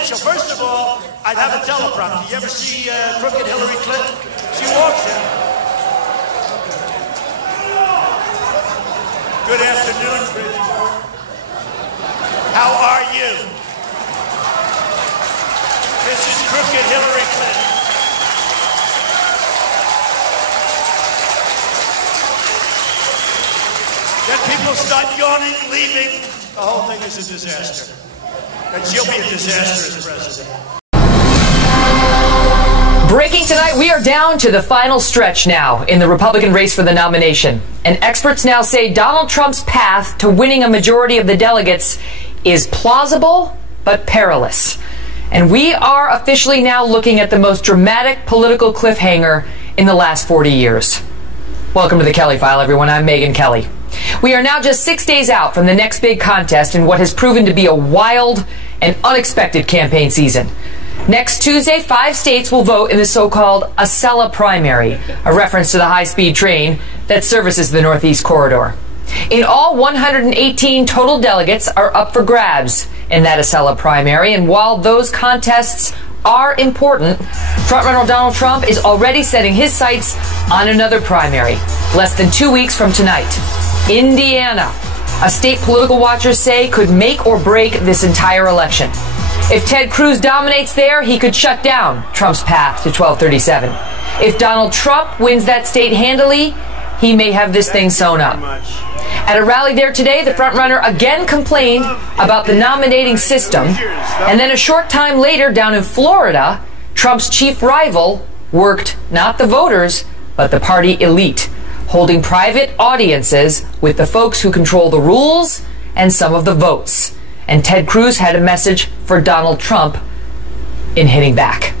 presidential. First of all, I'd have a teleprompter. You ever see crooked Hillary Clinton? She walks in. Good afternoon, Bridgeport. How are you? This is crooked Hillary Clinton. Then people start yawning, leaving. The whole thing is a disaster. And she'll be a disaster as president. Breaking tonight, we are down to the final stretch now in the Republican race for the nomination. And experts now say Donald Trump's path to winning a majority of the delegates is plausible but perilous. And we are officially now looking at the most dramatic political cliffhanger in the last 40 years. Welcome to the Kelly File, everyone. I'm Megyn Kelly. We are now just 6 days out from the next big contest in what has proven to be a wild and unexpected campaign season. Next Tuesday, 5 states will vote in the so-called Acela primary, a reference to the high-speed train that services the Northeast Corridor. In all, 118 total delegates are up for grabs in that Acela primary, and while those contests are important, frontrunner Donald Trump is already setting his sights on another primary, less than 2 weeks from tonight. Indiana, a state political watchers say could make or break this entire election. If Ted Cruz dominates there, he could shut down Trump's path to 1237. If Donald Trump wins that state handily, he may have this thing sewn up. At a rally there today, the frontrunner again complained about the nominating system. And then a short time later, down in Florida, Trump's chief rival worked not the voters, but the party elite, holding private audiences with the folks who control the rules and some of the votes. And Ted Cruz had a message for Donald Trump in hitting back.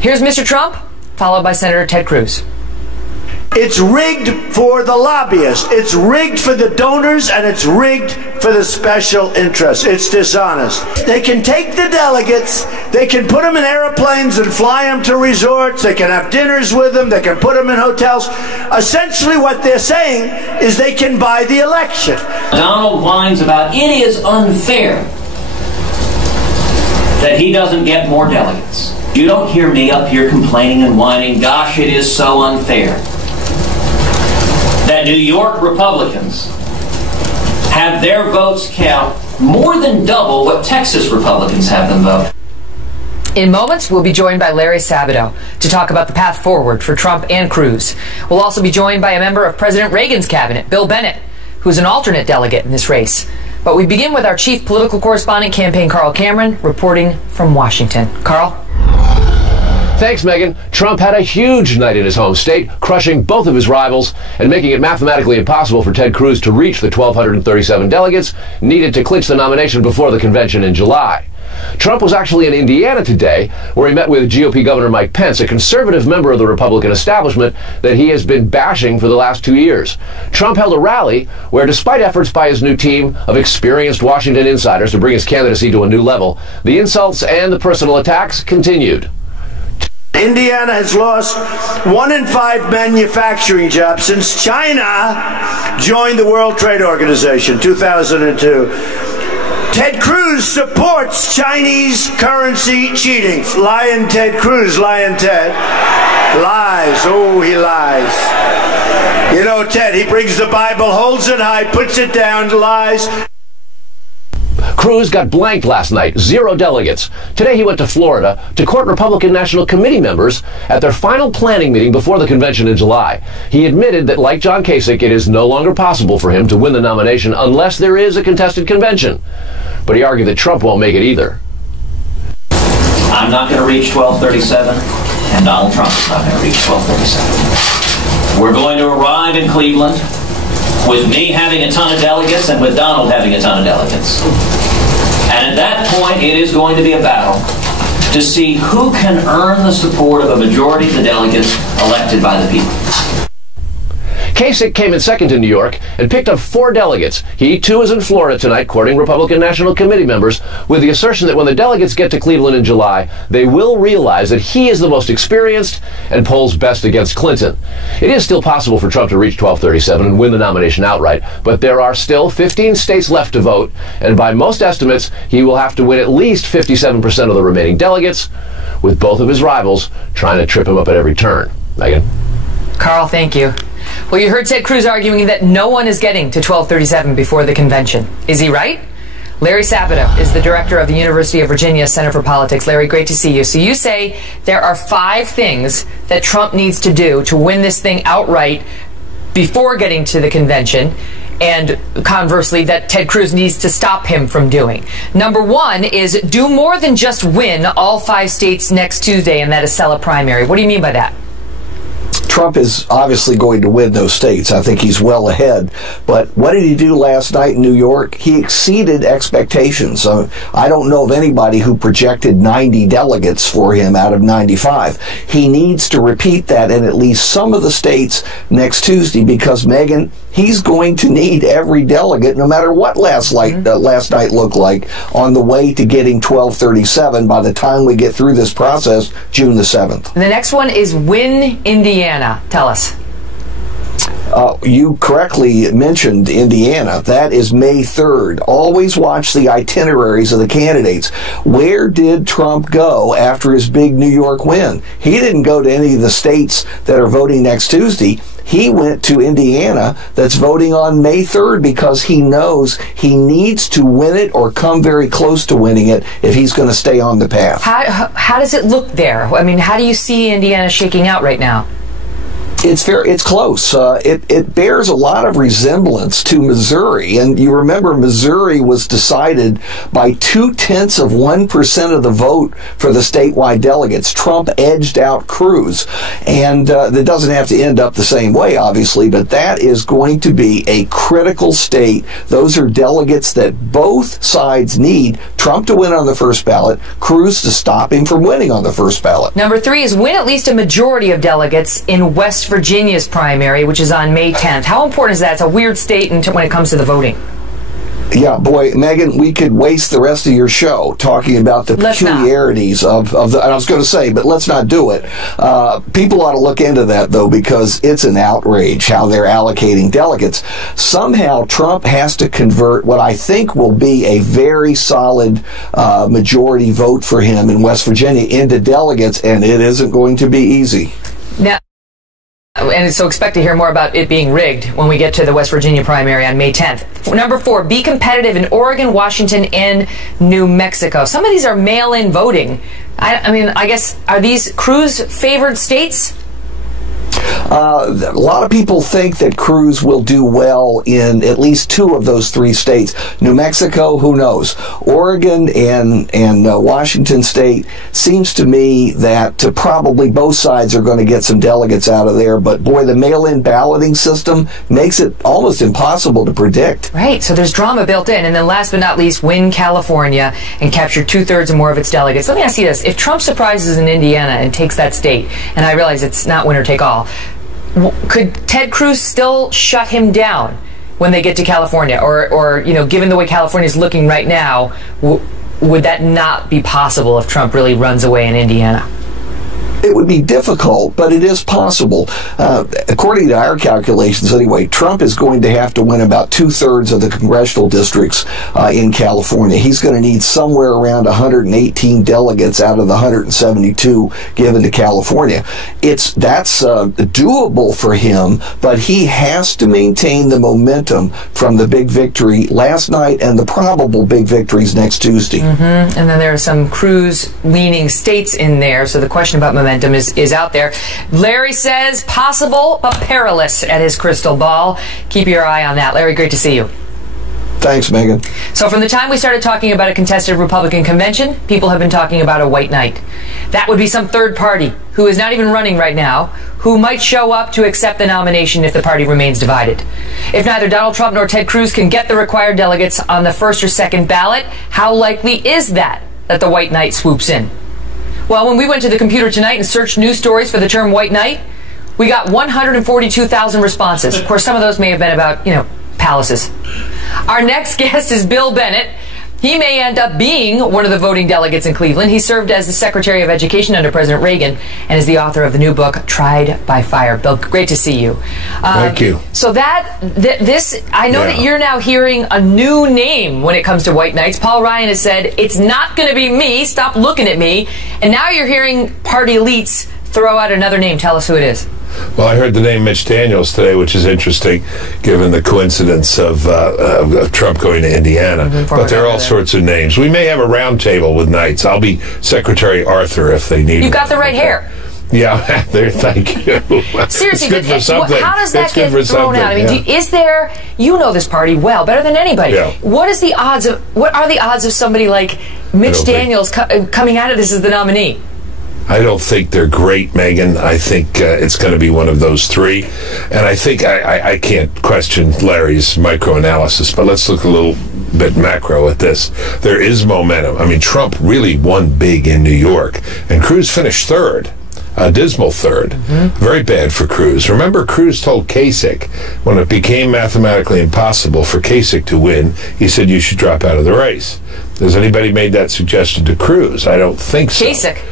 Here's Mr. Trump, followed by Senator Ted Cruz. It's rigged for the lobbyists, it's rigged for the donors, and it's rigged for the special interests. It's dishonest. They can take the delegates, they can put them in airplanes and fly them to resorts, they can have dinners with them, they can put them in hotels. Essentially what they're saying is they can buy the election. Donald whines about it is unfair that he doesn't get more delegates. You don't hear me up here complaining and whining, gosh, it is so unfair that New York Republicans have their votes count more than double what Texas Republicans have them vote. In moments, we'll be joined by Larry Sabato to talk about the path forward for Trump and Cruz. We'll also be joined by a member of President Reagan's cabinet, Bill Bennett, who's an alternate delegate in this race. But we begin with our chief political correspondent, campaign Carl Cameron, reporting from Washington. Carl? Thanks, Megyn. Trump had a huge night in his home state, crushing both of his rivals and making it mathematically impossible for Ted Cruz to reach the 1,237 delegates needed to clinch the nomination before the convention in July. Trump was actually in Indiana today, where he met with GOP Governor Mike Pence, a conservative member of the Republican establishment that he has been bashing for the last 2 years. Trump held a rally where, despite efforts by his new team of experienced Washington insiders to bring his candidacy to a new level, the insults and the personal attacks continued. Indiana has lost 1 in 5 manufacturing jobs since China joined the World Trade Organization, 2002. Ted Cruz supports Chinese currency cheating. Lying Ted Cruz, lying Ted. Lies. Oh, he lies. You know, Ted, he brings the Bible, holds it high, puts it down, lies. Cruz got blanked last night, 0 delegates. Today he went to Florida to court Republican National Committee members at their final planning meeting before the convention in July. He admitted that, like John Kasich, it is no longer possible for him to win the nomination unless there is a contested convention. But he argued that Trump won't make it either. I'm not going to reach 1237, and Donald Trump is not going to reach 1237. We're going to arrive in Cleveland with me having a ton of delegates and with Donald having a ton of delegates. And at that point, it is going to be a battle to see who can earn the support of a majority of the delegates elected by the people. Kasich came in second in New York and picked up 4 delegates. He, too, is in Florida tonight, courting Republican National Committee members with the assertion that when the delegates get to Cleveland in July, they will realize that he is the most experienced and polls best against Clinton. It is still possible for Trump to reach 1237 and win the nomination outright, but there are still 15 states left to vote, and by most estimates, he will have to win at least 57% of the remaining delegates, with both of his rivals trying to trip him up at every turn. Megan? Carl, thank you. Well, you heard Ted Cruz arguing that no one is getting to 1237 before the convention. Is he right? Larry Sabato is the director of the University of Virginia Center for Politics. Larry, great to see you. So you say there are 5 things that Trump needs to do to win this thing outright before getting to the convention, and conversely, that Ted Cruz needs to stop him from doing. Number 1 is do more than just win all 5 states next Tuesday, and that is sell a primary. What do you mean by that? Trump is obviously going to win those states. I think he's well ahead. But what did he do last night in New York? He exceeded expectations. I don't know of anybody who projected 90 delegates for him out of 95. He needs to repeat that in at least some of the states next Tuesday because, Megan, he's going to need every delegate, no matter what last night looked like, on the way to getting 1237 by the time we get through this process, June the 7th. And the next one is win Indiana. Tell us. You correctly mentioned Indiana. That is May 3rd. Always watch the itineraries of the candidates. Where did Trump go after his big New York win? He didn't go to any of the states that are voting next Tuesday. He went to Indiana that's voting on May 3rd because he knows he needs to win it or come very close to winning it if he's going to stay on the path. How does it look there? I mean, how do you see Indiana shaking out right now? It's close. It bears a lot of resemblance to Missouri, and you remember Missouri was decided by 0.2% of the vote for the statewide delegates. Trump edged out Cruz, and that doesn't have to end up the same way, obviously, but that is going to be a critical state. Those are delegates that both sides need. Trump to win on the first ballot, Cruz to stop him from winning on the first ballot. Number 3 is win at least a majority of delegates in West Virginia's primary, which is on May 10th. How important is that? It's a weird state when it comes to the voting. Yeah, boy, Megan, we could waste the rest of your show talking about the peculiarities of the, and I was going to say, but let's not do it. People ought to look into that, though, because it's an outrage how they're allocating delegates. Somehow Trump has to convert what I think will be a very solid majority vote for him in West Virginia into delegates, and it isn't going to be easy. Now, and so expect to hear more about it being rigged when we get to the West Virginia primary on May 10th. Number 4, be competitive in Oregon, Washington, and New Mexico. Some of these are mail-in voting. I mean, I guess, are these Cruz-favored states? A lot of people think that Cruz will do well in at least 2 of those 3 states. New Mexico, who knows? Oregon and Washington State, seems to me that probably both sides are going to get some delegates out of there. But boy, the mail-in balloting system makes it almost impossible to predict. Right, so there's drama built in. And then last but not least, win California and capture 2/3 or more of its delegates. Let me ask you this. If Trump surprises in Indiana and takes that state, and I realize it's not winner take all, could Ted Cruz still shut him down when they get to California? Or you know, given the way California is looking right now, would that not be possible if Trump really runs away in Indiana? It would be difficult, but it is possible. According to our calculations anyway, Trump is going to have to win about 2/3 of the congressional districts in California. He's going to need somewhere around 118 delegates out of the 172 given to California. That's doable for him, but he has to maintain the momentum from the big victory last night and the probable big victories next Tuesday. And then there are some Cruz-leaning states in there, so the question about momentum is out there. Larry says possible but perilous at his crystal ball. Keep your eye on that. Larry, great to see you. Thanks, Megan. So from the time we started talking about a contested Republican convention, people have been talking about a white knight. That would be some third party who is not even running right now, who might show up to accept the nomination if the party remains divided. If neither Donald Trump nor Ted Cruz can get the required delegates on the first or second ballot, how likely is that the white knight swoops in? Well, when we went to the computer tonight and searched news stories for the term white knight, We got 142,000 responses. Of course, some of those may have been about, palaces. Our next guest is Bill Bennett. He may end up being one of the voting delegates in Cleveland. He served as the Secretary of Education under President Reagan and is the author of the new book, Tried by Fire. Bill, great to see you. Thank you. So I know that you're now hearing a new name when it comes to white knights. Paul Ryan has said, it's not going to be me, stop looking at me. And now you're hearing party elites throw out another name. Tell us who it is. Well, I heard the name Mitch Daniels today, which is interesting, given the coincidence of Trump going to Indiana. But there are all sorts of names. We may have a round table with knights. I'll be Secretary Arthur if they need. You've got the right hair. Yeah, there. Thank you. Seriously, it's good for something. How does that get thrown out? I mean, is there? You know this party well, better than anybody. Yeah. What are the odds of somebody like Mitch Daniels coming out of this as the nominee? I don't think they're great, Megan. I think it's going to be one of those three. And I think I can't question Larry's microanalysis, but let's look a little bit macro at this. There is momentum. I mean, Trump really won big in New York, and Cruz finished third. A dismal third. Very bad for Cruz. Remember, Cruz told Kasich, when it became mathematically impossible for Kasich to win, he said, you should drop out of the race. Has anybody made that suggestion to Cruz? I don't think so. Kasich.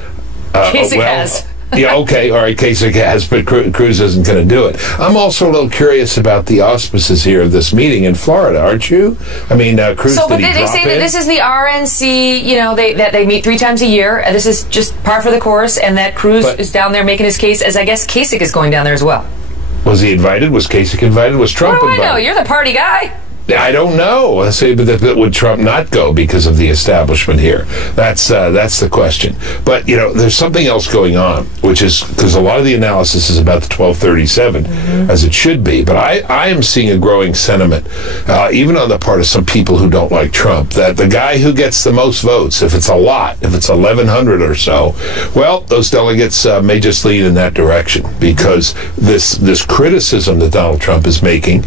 Kasich has. Yeah, okay, all right, Kasich has, but Cruz isn't going to do it. I'm also a little curious about the auspices here of this meeting in Florida, aren't you? I mean, Cruz, so, but they say that this is the RNC, that they meet 3 times a year, and this is just par for the course, and that Cruz is down there making his case, as I guess Kasich is going down there as well. Was he invited? Was Kasich invited? Was Trump invited? What do I know? You're the party guy. I don't know. Let's say, but would Trump not go because of the establishment here? That's the question. But there's something else going on, which is because a lot of the analysis is about the 1237, as it should be. But I am seeing a growing sentiment, even on the part of some people who don't like Trump, that the guy who gets the most votes, if it's a lot, if it's 1,100 or so, well, those delegates may just lean in that direction because this criticism that Donald Trump is making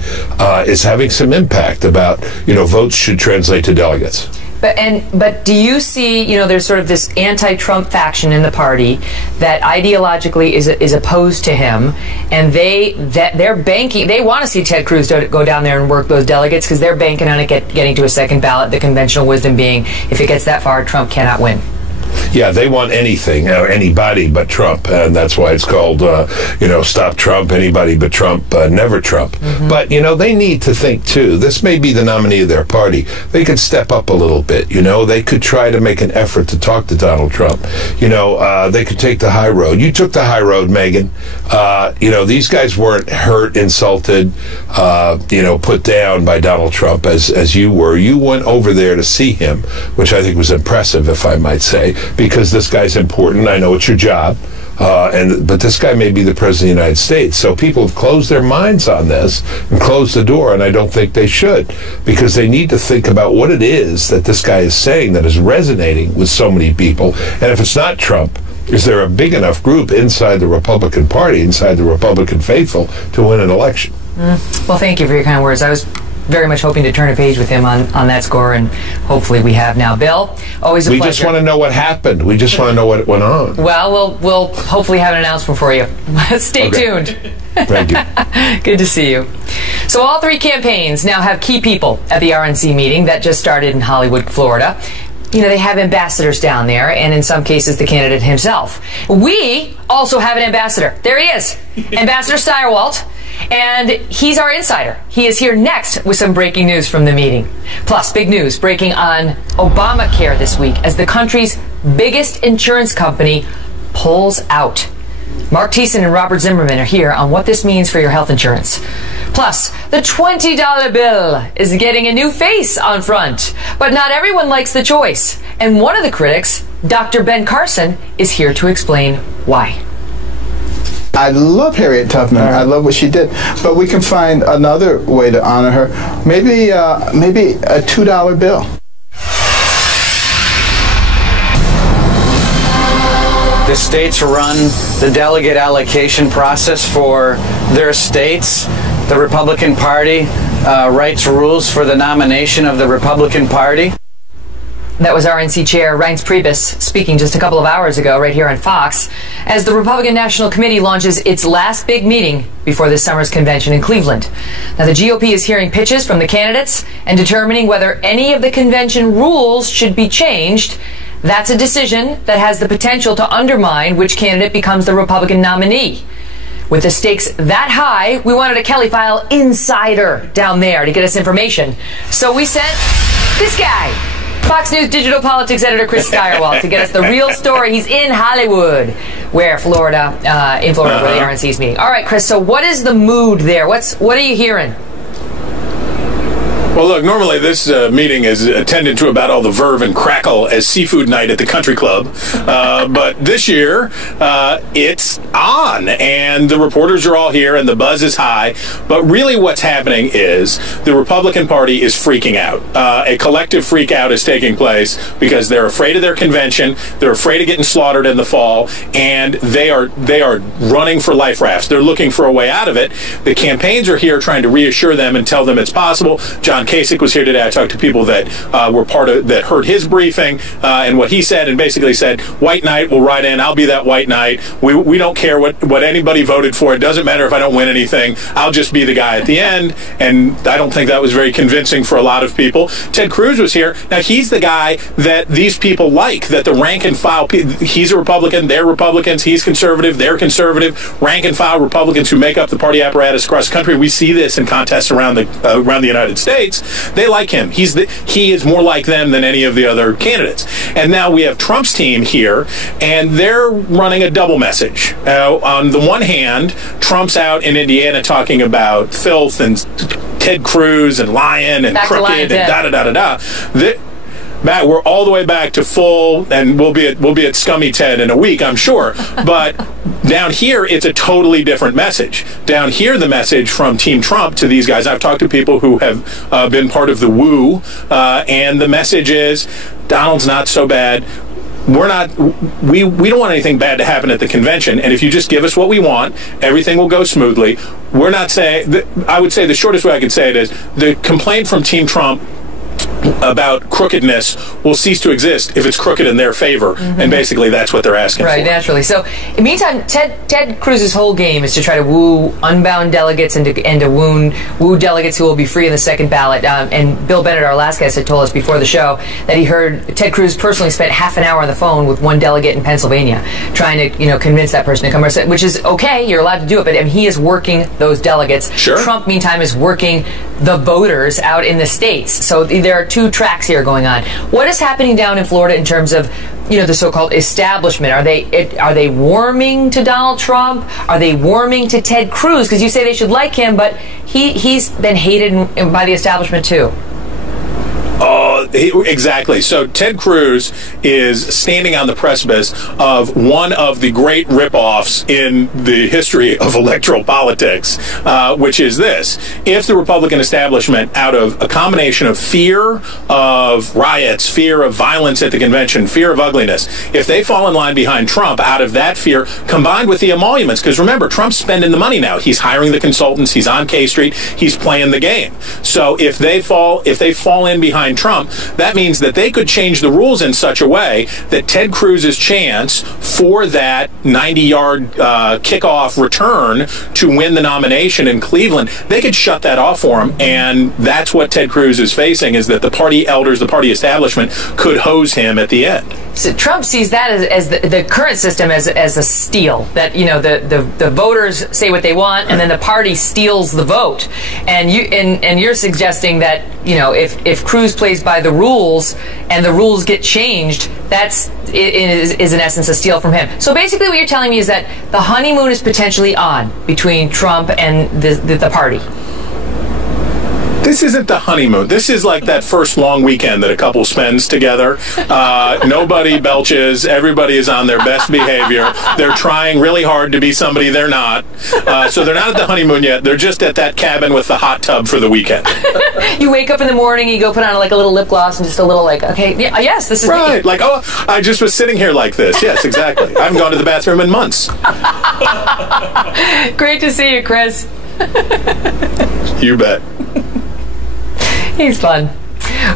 is having some impact. About votes should translate to delegates. But do you see there's sort of this anti-Trump faction in the party that ideologically is opposed to him, and they're banking. They want to see Ted Cruz go down there and work those delegates because they're banking on it getting to a second ballot. The conventional wisdom being, if it gets that far, Trump cannot win. Yeah, they want anything, anybody but Trump, and that's why it's called, Stop Trump, anybody but Trump, never Trump. But, they need to think, too, this may be the nominee of their party. They could step up a little bit, they could try to make an effort to talk to Donald Trump. They could take the high road. You took the high road, Megan. These guys weren't hurt, insulted, put down by Donald Trump as you were. You went over there to see him, which I think was impressive, if I might say, because this guy's important. I know it's your job, but this guy may be the president of the United States. So people have closed their minds on this and closed the door, and I don't think they should, because they need to think about what it is that this guy is saying that is resonating with so many people. And if it's not Trump, is there a big enough group inside the Republican Party, inside the Republican faithful, to win an election? Well, thank you for your kind words. I was very much hoping to turn a page with him on that score, and hopefully we have now. Bill, always a pleasure. We just want to know what happened. We just want to know what went on. Well, we'll hopefully have an announcement for you. Stay tuned. Thank you. Good to see you. So all 3 campaigns now have key people at the RNC meeting that just started in Hollywood, Florida. They have ambassadors down there, and in some cases, the candidate himself. We also have an ambassador. There he is, Ambassador Steyerwalt. And he's our insider. He is here next with some breaking news from the meeting. Plus, big news breaking on Obamacare this week as the country's biggest insurance company pulls out. Mark Thiessen and Robert Zimmerman are here on what this means for your health insurance. Plus, the $20 bill is getting a new face on front. But not everyone likes the choice. And one of the critics, Dr. Ben Carson, is here to explain why. I love Harriet Tubman. I love what she did. But we can find another way to honor her. Maybe a $2 bill. The states run the delegate allocation process for their states. The Republican Party writes rules for the nomination of the Republican Party. That was RNC Chair Reince Priebus speaking just a couple of hours ago right here on Fox as the Republican National Committee launches its last big meeting before this summer's convention in Cleveland. Now, the GOP is hearing pitches from the candidates and determining whether any of the convention rules should be changed. That's a decision that has the potential to undermine which candidate becomes the Republican nominee. With the stakes that high, we wanted a Kelly File insider down there to get us information. So we sent this guy, Fox News digital politics editor Chris Steyerwalt, to get us the real story. He's in Hollywood, in Florida, where the RNC is meeting. All right, Chris, so what is the mood there? What are you hearing? Well, look, normally this meeting is attended to about all the verve and crackle as seafood night at the country club. But this year, it's on, and the reporters are all here, and the buzz is high. But really what's happening is the Republican Party is freaking out. A collective freak out is taking place because they're afraid of their convention, they're afraid of getting slaughtered in the fall, and they are running for life rafts. They're looking for a way out of it. The campaigns are here trying to reassure them and tell them it's possible. John Kasich was here today. I talked to people that were that heard his briefing and what he said, and basically said, white knight will ride in. I'll be that white knight. We don't care what anybody voted for. It doesn't matter if I don't win anything. I'll just be the guy at the end. And I don't think that was very convincing for a lot of people. Ted Cruz was here. Now, he's the guy that these people like, that the rank and file, he's a Republican, they're Republicans, he's conservative, they're conservative, rank and file Republicans who make up the party apparatus across the country. We see this in contests around the United States. They like him. He is more like them than any of the other candidates. And now we have Trump's team here, and they're running a double message. On the one hand, Trump's out in Indiana talking about filth and Ted Cruz and lying and crooked and da-da-da-da-da. Matt, we're all the way back to full, and we'll be at Scummy Ted in a week, I'm sure. But down here, it's a totally different message. Down here, the message from Team Trump to these guys, I've talked to people who have been part of the woo, and the message is, Donald's not so bad. We don't want anything bad to happen at the convention, and if you just give us what we want, everything will go smoothly. We're not saying, I would say the shortest way I could say it is, the complaint from Team Trump about crookedness will cease to exist if it's crooked in their favor, and basically that's what they're asking for. Right, naturally. So, in the meantime, Ted Cruz's whole game is to try to woo unbound delegates and to woo delegates who will be free in the second ballot. And Bill Bennett, our last guest, had told us before the show that he heard Ted Cruz personally spent half an hour on the phone with one delegate in Pennsylvania, trying to convince that person to come, which is okay. You're allowed to do it, but he is working those delegates. Sure. Trump, meantime, is working the voters out in the states. So there are two tracks here going on. What is happening down in Florida in terms of, the so-called establishment? Are they warming to Donald Trump? Are they warming to Ted Cruz? Because you say they should like him, but he's been hated by the establishment too. Exactly. So Ted Cruz is standing on the precipice of one of the great ripoffs in the history of electoral politics, which is this. If the Republican establishment, out of a combination of fear of riots, fear of violence at the convention, fear of ugliness, if they fall in line behind Trump out of that fear, combined with the emoluments, because remember, Trump's spending the money now. He's hiring the consultants. He's on K Street. He's playing the game. So if they fall in behind Trump, that means that they could change the rules in such a way that Ted Cruz's chance for that 90-yard kickoff return to win the nomination in Cleveland, they could shut that off for him, and that's what Ted Cruz is facing, is that the party elders, the party establishment, could hose him at the end. So Trump sees that as the current system as a steal, that the voters say what they want and then the party steals the vote, and you're suggesting that if Cruz plays by the rules and the rules get changed, that's is in essence a steal from him. So basically what you're telling me is that the honeymoon is potentially on between Trump and the party. This isn't the honeymoon. This is like that first long weekend that a couple spends together. Nobody belches. Everybody is on their best behavior. They're trying really hard to be somebody they're not. So they're not at the honeymoon yet. They're just at that cabin with the hot tub for the weekend. You wake up in the morning, you go put on like a little lip gloss and just a little yes, this is right. Like, I just was sitting here like this. Yes, exactly. I haven't gone to the bathroom in months. Great to see you, Chris. You bet. He's fun.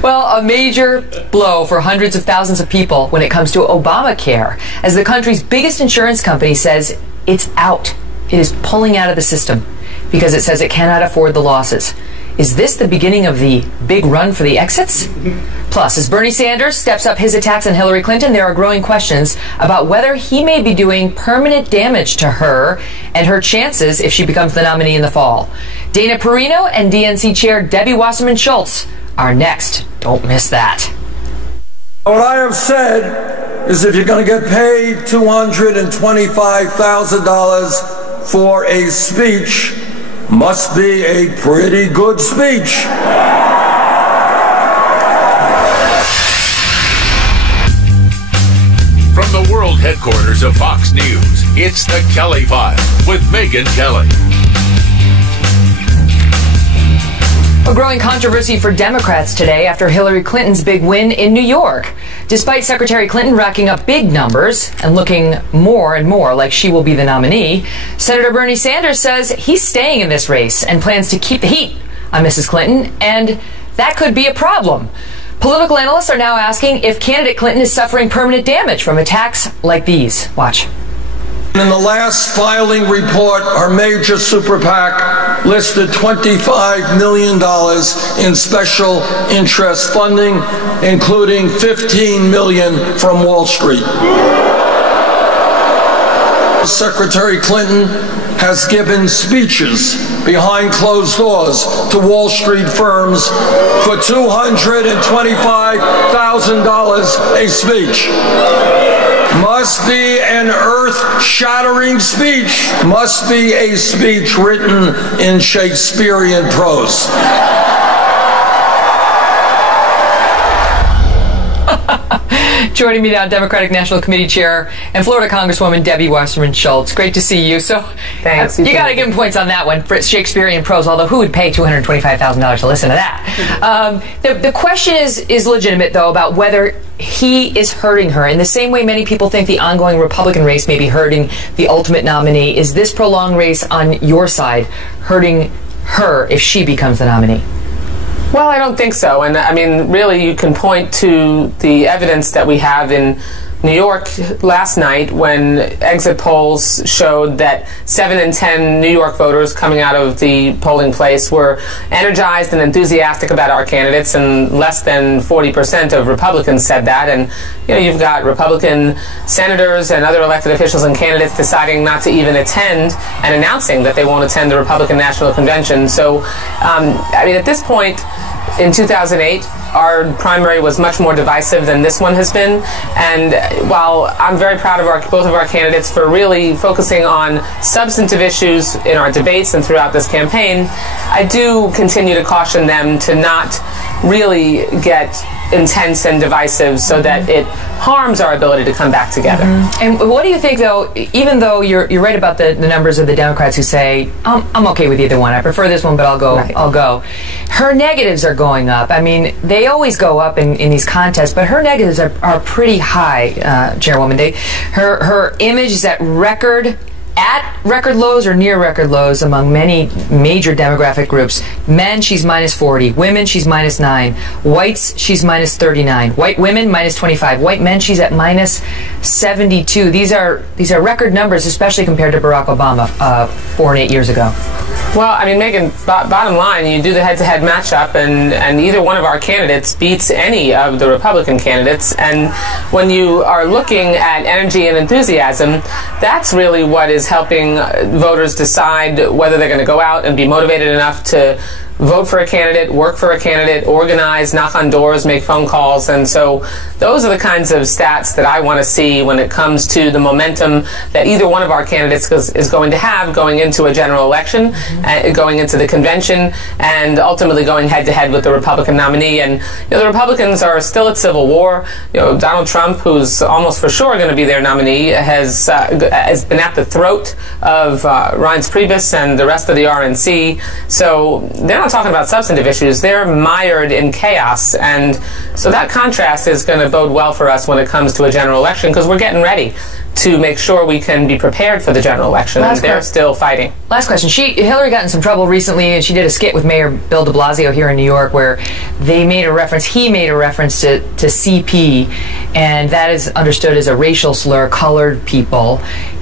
Well, a major blow for hundreds of thousands of people when it comes to Obamacare, as the country's biggest insurance company says it's out. It is pulling out of the system because it says it cannot afford the losses. Is this the beginning of the big run for the exits? Plus, as Bernie Sanders steps up his attacks on Hillary Clinton, there are growing questions about whether he may be doing permanent damage to her and her chances if she becomes the nominee in the fall. Dana Perino and DNC Chair Debbie Wasserman Schultz are next. Don't miss that. What I have said is if you're going to get paid $225,000 for a speech, must be a pretty good speech. From the world headquarters of Fox News, it's the Kelly File with Megyn Kelly. A growing controversy for Democrats today after Hillary Clinton's big win in New York. Despite Secretary Clinton racking up big numbers and looking more and more like she will be the nominee, Senator Bernie Sanders says he's staying in this race and plans to keep the heat on Mrs. Clinton, and that could be a problem. Political analysts are now asking if candidate Clinton is suffering permanent damage from attacks like these. Watch. In the last filing report, our major super PAC listed $25 million in special interest funding, including $15 million from Wall Street. Secretary Clinton has given speeches behind closed doors to Wall Street firms for $225,000 a speech. Must be an earth-shattering speech. Must be a speech written in Shakespearean prose. Joining me now, Democratic National Committee Chair and Florida Congresswoman Debbie Wasserman Schultz. Great to see you. So, thanks. You got to give him points on that one. Shakespearean prose, although who would pay $225,000 to listen to that? The question is legitimate, though, about whether he is hurting her. In the same way many people think the ongoing Republican race may be hurting the ultimate nominee, is this prolonged race on your side hurting her if she becomes the nominee? Well, I don't think so. And I mean, really, you can point to the evidence that we have in New York last night when exit polls showed that 7 in 10 New York voters coming out of the polling place were energized and enthusiastic about our candidates, and less than 40% of Republicans said that. And you know, you've got Republican senators and other elected officials and candidates deciding not to even attend and announcing that they won't attend the Republican National Convention. So, I mean, at this point in 2008, our primary was much more divisive than this one has been, and while I'm very proud of both of our candidates for really focusing on substantive issues in our debates and throughout this campaign, I do continue to caution them to not really get intense and divisive so that it harms our ability to come back together. And what do you think, though, even though you're right about the numbers of the Democrats who say, I'm okay with either one, I prefer this one, but I'll go, I'll go. Her negatives are going up. I mean, they always go up in these contests, but her negatives are pretty high, Chairwoman. Her image is at record lows or near record lows among many major demographic groups. Men, she's minus 40. Women, she's minus 9. Whites, she's minus 39. White women, minus 25. White men, she's at minus 72. These are record numbers, especially compared to Barack Obama 4 and 8 years ago. Well, I mean, Megyn, bottom line, you do the head-to-head matchup, and either one of our candidates beats any of the Republican candidates. And when you are looking at energy and enthusiasm, that's really what is helping voters decide whether they're going to go out and be motivated enough to vote for a candidate, work for a candidate, organize, knock on doors, make phone calls. And so those are the kinds of stats that I want to see when it comes to the momentum that either one of our candidates is going to have going into a general election, going into the convention, and ultimately going head-to-head with the Republican nominee. And you know, the Republicans are still at civil war. You know, Donald Trump, who's almost for sure going to be their nominee, has been at the throat of Reince Priebus and the rest of the RNC. So they're not talking about substantive issues. They're mired in chaos. And so that contrast is going to bode well for us when it comes to a general election, because we're getting ready to make sure we can be prepared for the general election. And they're still fighting. Last question. Hillary got in some trouble recently, and she did a skit with Mayor Bill de Blasio here in New York where he made a reference to CP, and that is understood as a racial slur, colored people.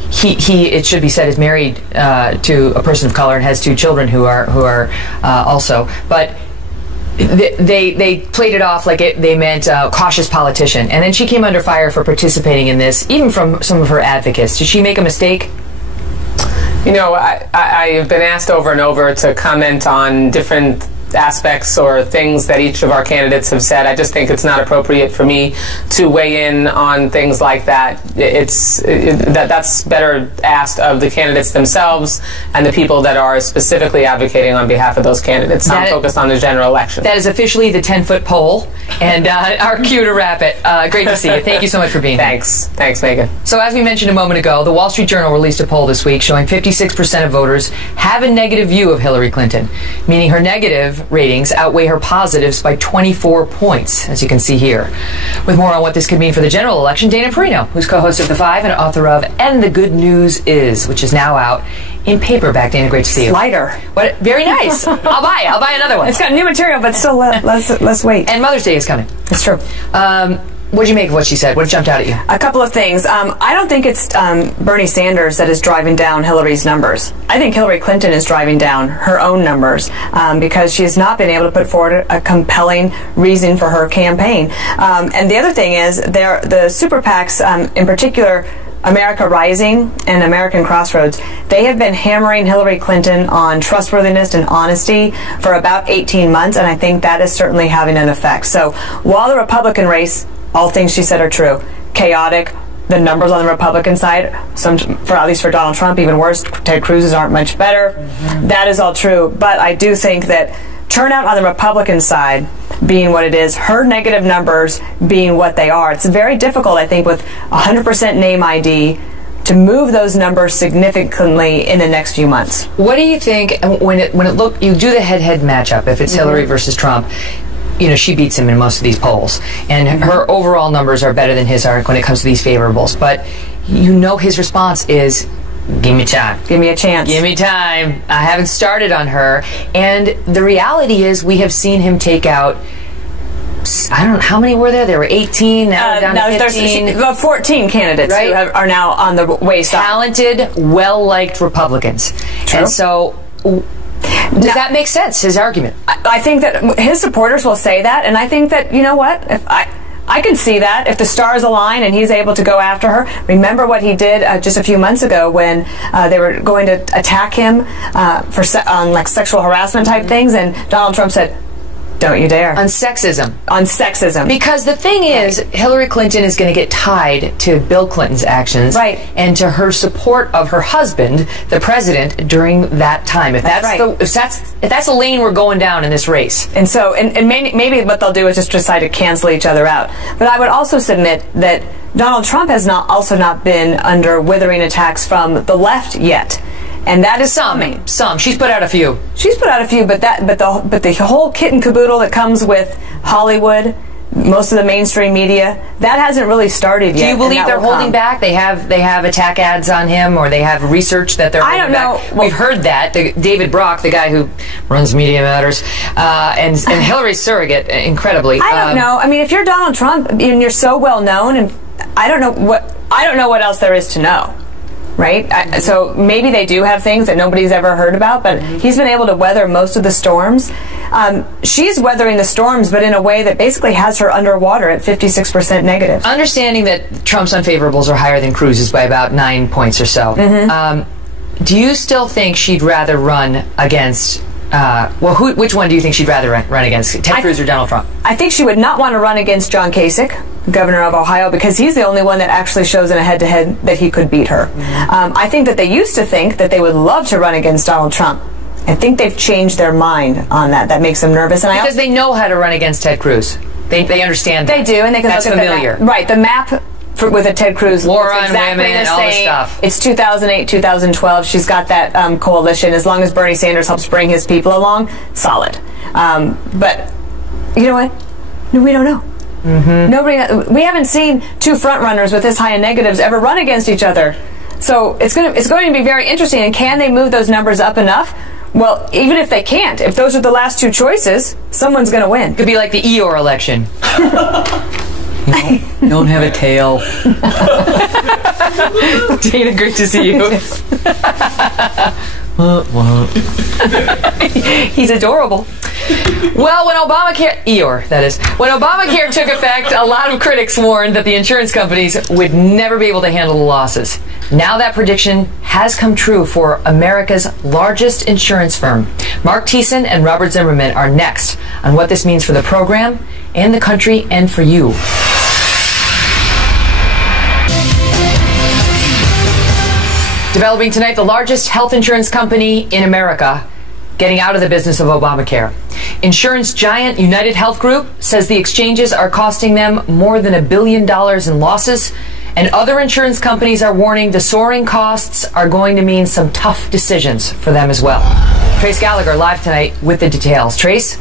He it should be said, is married to a person of color and has 2 children who are also, but they played it off like they meant cautious politician, and then she came under fire for participating in this, even from some of her advocates. Did she make a mistake? You know, I have been asked over and over to comment on different aspects or things that each of our candidates have said. I just think it's not appropriate for me to weigh in on things like that. That's better asked of the candidates themselves and the people that are specifically advocating on behalf of those candidates. I'm focused on the general election. That is officially the 10-foot pole, and our cue to wrap it. Great to see you. Thank you so much for being here. Thanks, Megan. So as we mentioned a moment ago, the Wall Street Journal released a poll this week showing 56% of voters have a negative view of Hillary Clinton, meaning her negative ratings outweigh her positives by 24 points, as you can see here. With more on what this could mean for the general election, Dana Perino, who's co-host of The Five and author of And the Good News Is, which is now out in paperback. Dana, great to see you. Lighter. What? Very nice. I'll buy another one. It's got new material, but still let's wait. And Mother's Day is coming. It's true. What did you make of what she said? What jumped out at you? A couple of things. I don't think it's Bernie Sanders that is driving down Hillary's numbers. I think Hillary Clinton is driving down her own numbers because she has not been able to put forward a compelling reason for her campaign. And the other thing is, the super PACs, in particular, America Rising and American Crossroads, they have been hammering Hillary Clinton on trustworthiness and honesty for about 18 months, and I think that is certainly having an effect. So while the Republican race, all things she said are true, chaotic, the numbers on the Republican side, at least for Donald Trump, even worse, Ted Cruz's aren't much better. That is all true, but I do think that turnout on the Republican side being what it is, her negative numbers being what they are, it's very difficult, I think, with 100% name ID to move those numbers significantly in the next few months. What do you think when you do the head-to-head matchup, if it's Hillary versus Trump? You know, she beats him in most of these polls, and her overall numbers are better than his are when it comes to these favorables. But you know his response is, give me time. Give me a chance. Give me time. I haven't started on her. And the reality is we have seen him take out, I don't know, how many were there? There were 18, now we're down to 15. There's about 14 candidates who are now on the wayside. Talented, well-liked Republicans. True. And so... Does that make sense, his argument? I think that his supporters will say that, and I think that, you know what, if I can see that if the stars align and he's able to go after her. Remember what he did just a few months ago when they were going to attack him on like sexual harassment type things, and Donald Trump said, don't you dare. On sexism. On sexism. Because the thing is, Hillary Clinton is going to get tied to Bill Clinton's actions and to her support of her husband, the president, during that time. If that's the lane we're going down in this race. And so, and maybe what they'll do is just decide to cancel each other out. But I would also submit that Donald Trump has also not been under withering attacks from the left yet. And that is some. She's put out a few. She's put out a few, but the whole kit and caboodle that comes with Hollywood, most of the mainstream media, that hasn't really started yet. Do you believe they're holding back? They have attack ads on him, or they have research that they're holding back? I don't know. We've heard that. David Brock, the guy who runs Media Matters, and Hillary's surrogate, incredibly. I don't know. I mean, if you're Donald Trump and you're so well known, and I don't know what else there is to know. Right? So maybe they do have things that nobody's ever heard about, but he's been able to weather most of the storms. She's weathering the storms, but in a way that basically has her underwater at 56% negative. Understanding that Trump's unfavorables are higher than Cruz's by about 9 points or so, do you still think she'd rather run against... which one do you think she'd rather run against, Ted Cruz or Donald Trump? I think she would not want to run against John Kasich, governor of Ohio, because he's the only one that actually shows in a head-to-head that he could beat her. I think that they used to think that they would love to run against Donald Trump. I think they've changed their mind on that. That makes them nervous. And because they know how to run against Ted Cruz. They understand that. They do, and they can look at familiar. The map with a Ted Cruz. War on exactly women, all this stuff. It's 2008, 2012. She's got that coalition. As long as Bernie Sanders helps bring his people along, solid. But you know what? No, we don't know. We haven't seen two front runners with this high in negatives ever run against each other. So it's going to be very interesting. And can they move those numbers up enough? Well, even if they can't, if those are the last two choices, someone's going to win. Could be like the Eeyore election. Don't have a tail. Dana, great to see you. He's adorable. Well, when Eeyore, that is. When Obamacare took effect, a lot of critics warned that the insurance companies would never be able to handle the losses. Now that prediction has come true for America's largest insurance firm. Mark Thiessen and Robert Zimmerman are next on what this means for the program and the country and for you. Developing tonight, the largest health insurance company in America getting out of the business of Obamacare. Insurance giant United Health Group says the exchanges are costing them more than $1 billion in losses, and other insurance companies are warning the soaring costs are going to mean some tough decisions for them as well. Trace Gallagher live tonight with the details. Trace?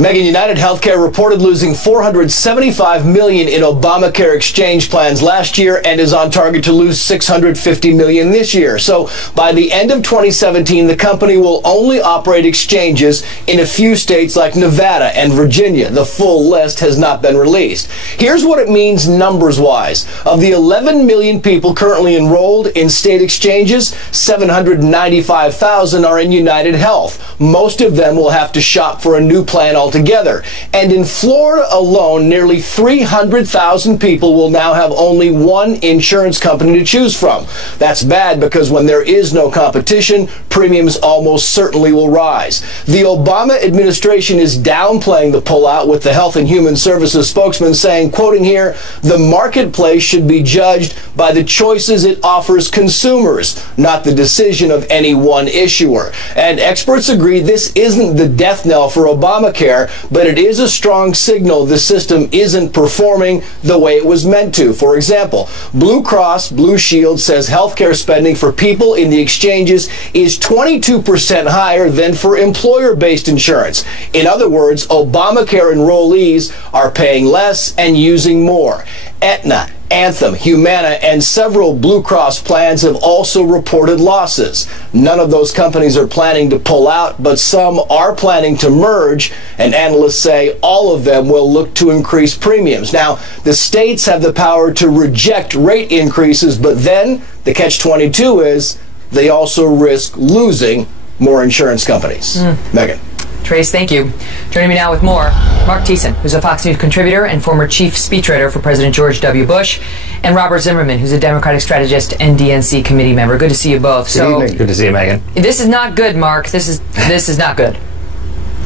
Megan, United Healthcare reported losing $475 million in Obamacare exchange plans last year and is on target to lose $650 million this year. So by the end of 2017, the company will only operate exchanges in a few states like Nevada and Virginia. The full list has not been released. Here's what it means numbers-wise. Of the 11 million people currently enrolled in state exchanges, 795,000 are in United Health. Most of them will have to shop for a new plan altogether. And in Florida alone, nearly 300,000 people will now have only one insurance company to choose from. That's bad because when there is no competition, premiums almost certainly will rise. The Obama administration is downplaying the pullout, with the Health and Human Services spokesman saying, quoting here, "The marketplace should be judged by the choices it offers consumers, not the decision of any one issuer." And experts agree this isn't the death knell for Obamacare, but it is a strong signal the system isn't performing the way it was meant to. For example, Blue Cross Blue Shield says healthcare spending for people in the exchanges is 22% higher than for employer-based insurance. In other words, Obamacare enrollees are paying less and using more. Aetna, Anthem, Humana, and several Blue Cross plans have also reported losses. None of those companies are planning to pull out, but some are planning to merge, and analysts say all of them will look to increase premiums. Now, the states have the power to reject rate increases, but then the catch-22 is they also risk losing more insurance companies. Megan. Trace, thank you. Joining me now with more, Mark Thiessen, who's a Fox News contributor and former chief speechwriter for President George W. Bush, and Robert Zimmerman, who's a Democratic strategist and DNC committee member. Good to see you both. Good evening. Good to see you, Megan. This is not good, Mark. This is not good.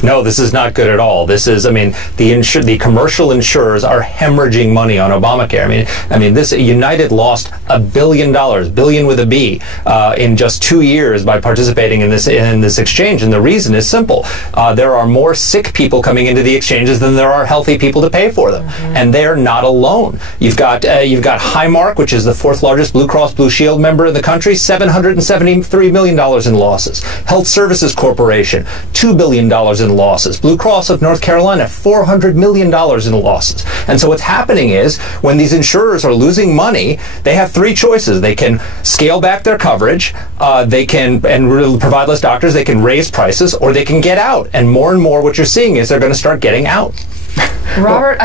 No, this is not good at all. This is, the commercial insurers are hemorrhaging money on Obamacare. This United lost $1 billion, billion with a B, in just 2 years by participating in this exchange. And the reason is simple: there are more sick people coming into the exchanges than there are healthy people to pay for them, and they're not alone. You've got Highmark, which is the fourth largest Blue Cross Blue Shield member in the country, $773 million in losses. Health Services Corporation, $2 billion in losses. Blue Cross of North Carolina, $400 million in losses. And so what's happening is, when these insurers are losing money, they have three choices. They can scale back their coverage, they can provide less doctors, they can raise prices, or they can get out. And more what you're seeing is they're going to start getting out. Robert,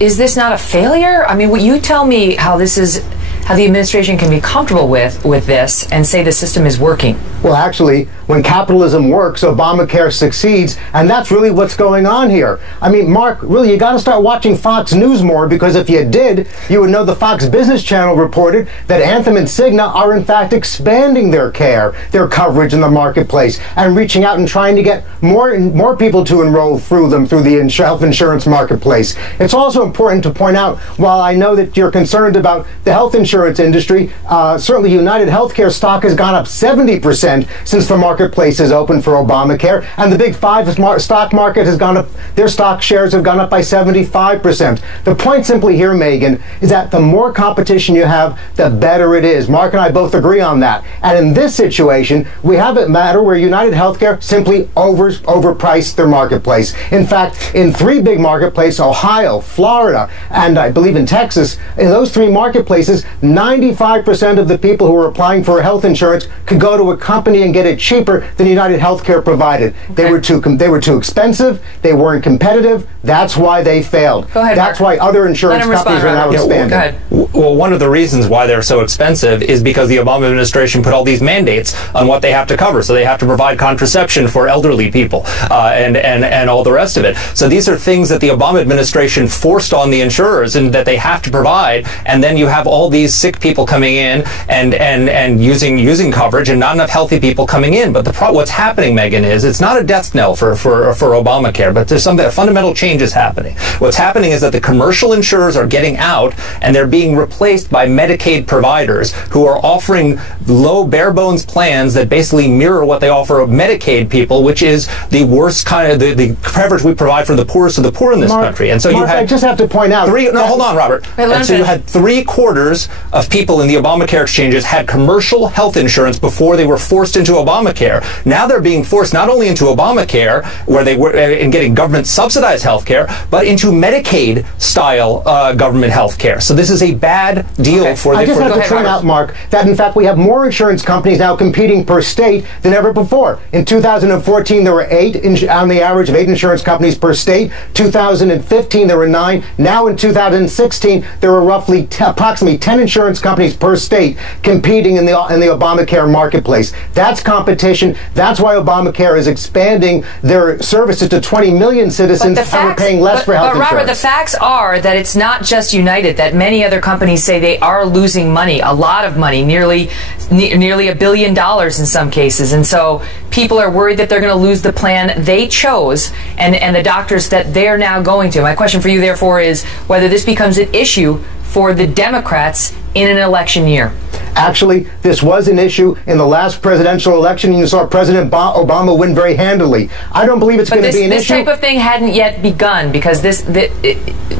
is this not a failure? Will you tell me how the administration can be comfortable with this and say the system is working? Well, actually, when capitalism works, Obamacare succeeds, and that's really what's going on here. Mark, really, you got to start watching Fox News more, because if you did, you would know the Fox Business Channel reported that Anthem and Cigna are in fact expanding their coverage in the marketplace, and reaching out and trying to get more people to enroll through the health insurance marketplace. It's also important to point out, while I know that you're concerned about the health insurance industry, certainly United Healthcare stock has gone up 70% 5% since the marketplace is open for Obamacare, and the big five stock market has gone up, their stock shares have gone up by 75%. The point simply here, Megan, is that the more competition you have, the better it is. Mark and I both agree on that. And in this situation, we have a matter where United Healthcare simply overpriced their marketplace. In fact, in three big marketplaces, Ohio, Florida, and I believe in Texas, in those three marketplaces, 95% of the people who were applying for health insurance could go to a company and get it cheaper than United Healthcare provided. Okay. They were too expensive. They weren't competitive. That's why they failed. Go ahead, That's Mark. why other insurance companies are now expanding. Go ahead. Well, one of the reasons why they're so expensive is because the Obama administration put all these mandates on what they have to cover. So they have to provide contraception for elderly people and all the rest of it. So these are things that the Obama administration forced on the insurers and that they have to provide. And then you have all these sick people coming in and using coverage and not enough healthy people coming in. But what's happening, Megan, is it's not a death knell for Obamacare, but there's a fundamental change is happening. What's happening is that the commercial insurers are getting out and they're being replaced by Medicaid providers who are offering low bare bones plans that basically mirror what they offer Medicaid people, which is the worst kind of the coverage we provide for the poorest of the poor in this country. And so Mark, I just have to point out hold on, Robert. And so you had 3/4 of people in the Obamacare exchanges had commercial health insurance before they were forced into Obamacare. Now they're being forced not only into Obamacare, where they were in getting government subsidized health care, but into Medicaid style government health care. So this is a bad deal for the I just have to point out, Mark, that in fact we have more insurance companies now competing per state than ever before. In 2014 there were 8 on the average of 8 insurance companies per state. 2015 there were 9. Now in 2016 there were roughly approximately 10 insurance companies per state competing in the Obamacare marketplace. That's competition. That's why Obamacare is expanding their services to 20 million citizens and we're paying less for health insurance. But Robert, the facts are that it's not just United, that many other companies say they are losing money, a lot of money, nearly $1 billion in some cases. And so people are worried that they're going to lose the plan they chose and the doctors that they're now going to. My question for you, therefore, is whether this becomes an issue for the Democrats in an election year. Actually, this was an issue in the last presidential election. You saw President Obama win very handily. I don't believe it's going to be an issue. This type of thing hadn't yet begun because the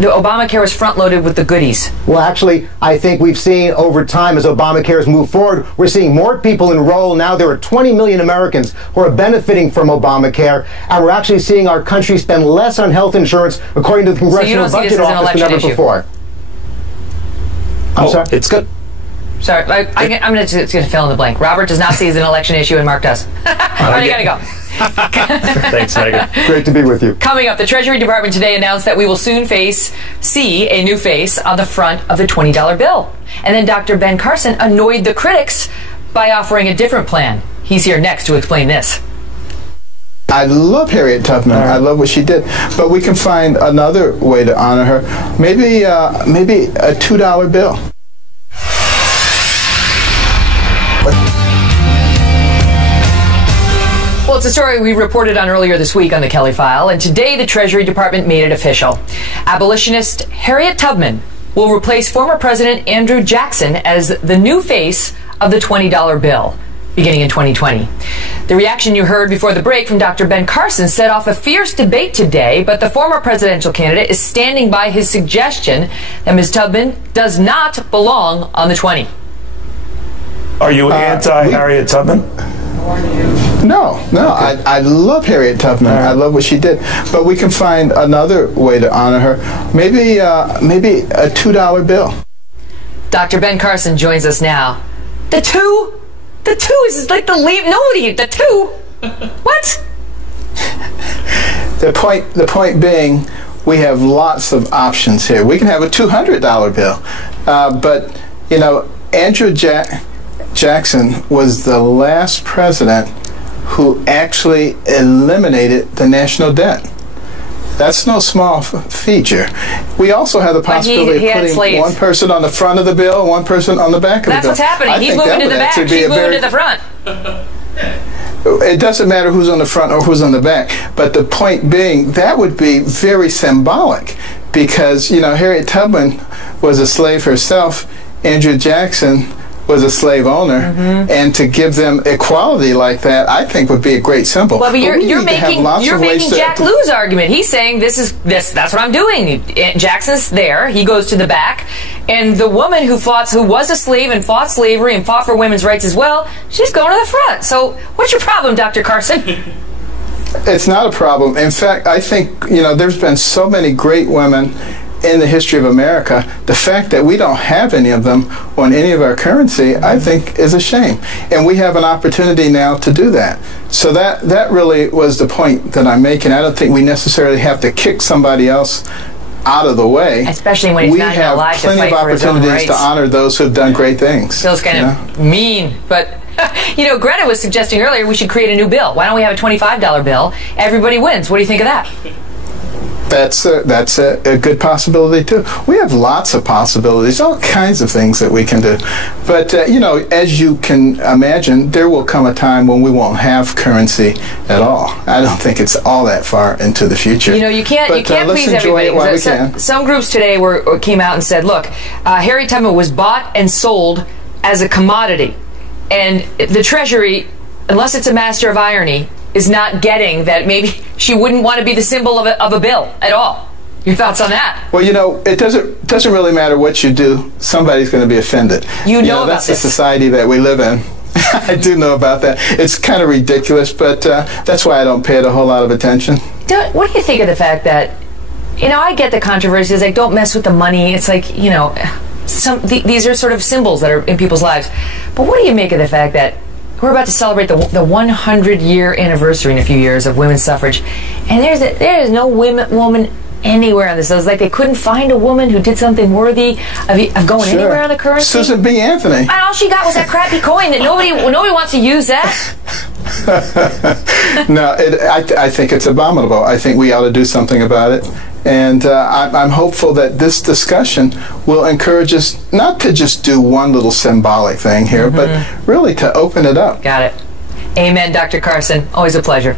Obamacare was front-loaded with the goodies. Well, actually, I think we've seen over time as Obamacare has moved forward, we're seeing more people enroll. Now there are 20 million Americans who are benefiting from Obamacare, and we're actually seeing our country spend less on health insurance, according to the Congressional Budget Office, than ever before. I'm sorry? It's good. Sorry, I'm going to fill in the blank. Robert does not see it as an election issue, and Mark does. All right, you got to go. Thanks, Megan. Great to be with you. Coming up, the Treasury Department today announced that we will soon see a new face on the front of the $20 bill. And then Dr. Ben Carson annoyed the critics by offering a different plan. He's here next to explain this. I love Harriet Tubman. I love what she did. But we can find another way to honor her. Maybe a $2 bill. Well, it's a story we reported on earlier this week on the Kelly File, and today the Treasury Department made it official. Abolitionist Harriet Tubman will replace former President Andrew Jackson as the new face of the $20 bill, beginning in 2020. The reaction you heard before the break from Dr. Ben Carson set off a fierce debate today, but the former presidential candidate is standing by his suggestion that Ms. Tubman does not belong on the 20. Are you anti-Harriet Tubman? No, I love Harriet Tubman. I love what she did. But we can find another way to honor her. Maybe a $2 bill. Dr. Ben Carson joins us now. The two? The two is like the leave. Nobody. The two. What? The point being, we have lots of options here. We can have a $200 bill, but you know, Andrew Jackson was the last president who actually eliminated the national debt. That's no small feature. We also have the possibility of putting one person on the front of the bill and one person on the back of the bill. That's what's happening. He's moving to the back. She's moving to the front. It doesn't matter who's on the front or who's on the back. But the point being, that would be very symbolic because, you know, Harriet Tubman was a slave herself. Andrew Jackson was a slave owner, and to give them equality like that, I think would be a great symbol. Well, but you're making Jack Lew's argument. He's saying that's what I'm doing. Jackson's there. He goes to the back, and the woman who was a slave and fought slavery and fought for women's rights as well, she's going to the front. So what's your problem, Dr. Carson? It's not a problem. In fact, I think, there's been so many great women in the history of America. The fact that we don't have any of them on any of our currency, I think, is a shame. And we have an opportunity now to do that. So that really was the point that I'm making. I don't think we necessarily have to kick somebody else out of the way. Especially when he's not alive to fight for his own rights. We have plenty of opportunities to honor those who have done great things. Feels kind of mean, but Greta was suggesting earlier we should create a new bill. Why don't we have a $25 bill? Everybody wins. What do you think of that? That's a good possibility too. We have lots of possibilities, all kinds of things that we can do. But as you can imagine, there will come a time when we won't have currency at all. I don't think it's all that far into the future. You can't please everybody. Some groups today came out and said, look, Harriet Tubman was bought and sold as a commodity, and the Treasury, unless it's a master of irony, is not getting that maybe she wouldn't want to be the symbol of a bill at all. Your thoughts on that? Well, it doesn't really matter what you do. Somebody's going to be offended. That's the society that we live in. I do know about that. It's kind of ridiculous, but that's why I don't pay it a whole lot of attention. What do you think of the fact that, I get the controversies, like don't mess with the money. It's like, these are sort of symbols that are in people's lives. But what do you make of the fact that we're about to celebrate the 100-year anniversary in a few years of women's suffrage, and there is no woman anywhere on this. It was like they couldn't find a woman who did something worthy of going anywhere on the currency. Susan B. Anthony. And all she got was that crappy coin that nobody wants to use that. No, I think it's abominable. I think we ought to do something about it. And I'm hopeful that this discussion will encourage us not to just do one little symbolic thing here, but really to open it up. Got it. Amen, Dr. Carson. Always a pleasure.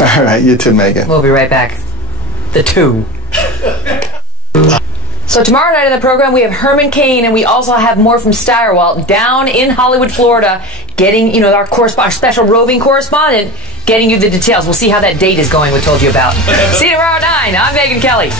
All right, you too, Megan. We'll be right back. The two. So tomorrow night on the program, we have Herman Cain, and we also have more from Steyerwalt down in Hollywood, Florida, getting, our special roving correspondent, getting you the details. We'll see how that date is going we told you about. See you tomorrow at 9. I'm Megan Kelly.